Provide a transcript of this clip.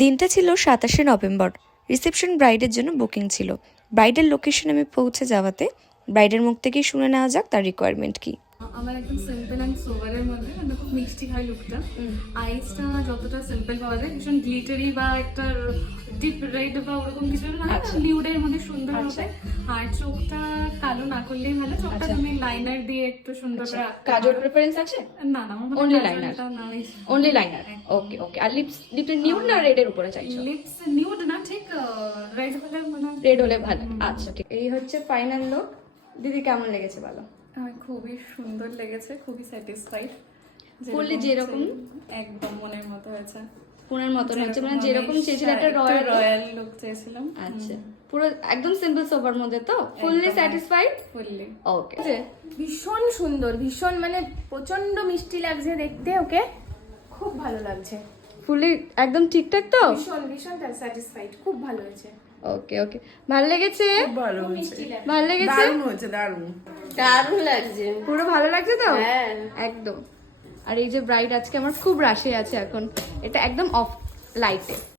দিনটা ছিল ২৭শে November. Reception ব্রাইডের জন্য বুকিং ছিল। ব্রাইডের লোকেশনে আমি পৌঁছে যাওয়াতে ব্রাইডের মুখ থেকেই শুনে নেওয়া যাক তার রিকোয়ারমেন্ট কি। আমার একদম সিম্পল অ্যান্ড সোভারের মধ্যে মানে খুব মিষ্টি হয় লুকটা। আইসটা যতটা সিম্পল পাওয়া যায়, ভীষণ গ্লিটারি বা একটা ডিপ রেড বা ওরকম কিছু না, লিউডের মধ্যে সুন্দর হবে। আর চোখটা কালো না করলেই ভালো, চোখটা তুমি লাইনার দিয়ে একটু সুন্দর কাজল প্রেফারেন্স আছে? না না Only liner? Only liner. Okay okay. আর লিপটা নিউড না রেড এর উপরে চাইছো? লিপস নিউড না, ঠিক রেড হলে মনে হয় রেড হলে ভালো। আচ্ছা ঠিক। এই হচ্ছে ফাইনাল লুক। দিদি কেমন লেগেছে বলো? আমার খুবই সুন্দর লেগেছে, খুবই স্যাটিসফাইড। ফুললি যেরকম একদম মনের মতো হয়েছে, পুনের মতন হচ্ছে, মানে যেরকম চেয়েছিল একটা রয়্যাল লুক চেয়েছিলাম। আচ্ছা পুরো একদম সিম্পল সোবার মধ্যে তো ফুললি স্যাটিসফাইড? ফুললি ওকে। ভীষণ সুন্দর, ভীষণ মানে প্রচন্ড মিষ্টি লাগছে দেখতে, ওকে খুব ভালো লাগছে, ফুললি একদম ঠিকঠাক তো? ভীষণ ভীষণ স্যাটিসফাইড, খুব ভালো হয়েছে। ওকে ওকে। ভালো লেগেছে? ভালো হয়েছে, ভালো লেগেছে? দারুণ হয়েছে, দারুণ। দারুণ লাগছে। পুরো ভালো লাগছে তো? হ্যাঁ একদম। আর এই যে ব্রাইড আজকে আমার খুব রাশে আছে এখন, এটা একদম অফ লাইটে।